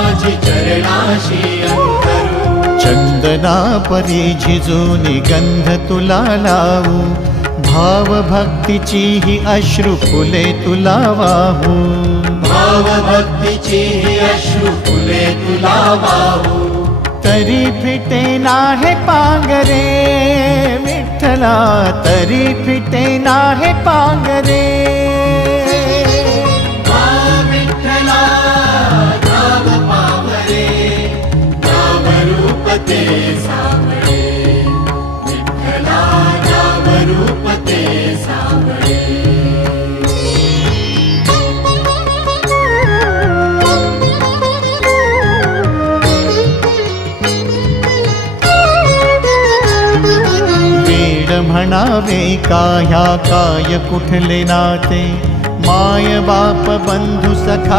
माझी चंदना परी झिजून गंध तुला लावू भाव भक्तीची ही अश्रू फुले तुला वाहू भाव भक्तीची ही अश्रू फुले तुला वाहू तरी फिटे नाहे पांगरे विठ्ठला तरी फिटे नाहे पांगरे ते सावळे विठ्ठला नाम रूप ते सावळे वेड म्हणावे का ह्या काय कुठले नाते माय बाप बंधु सखा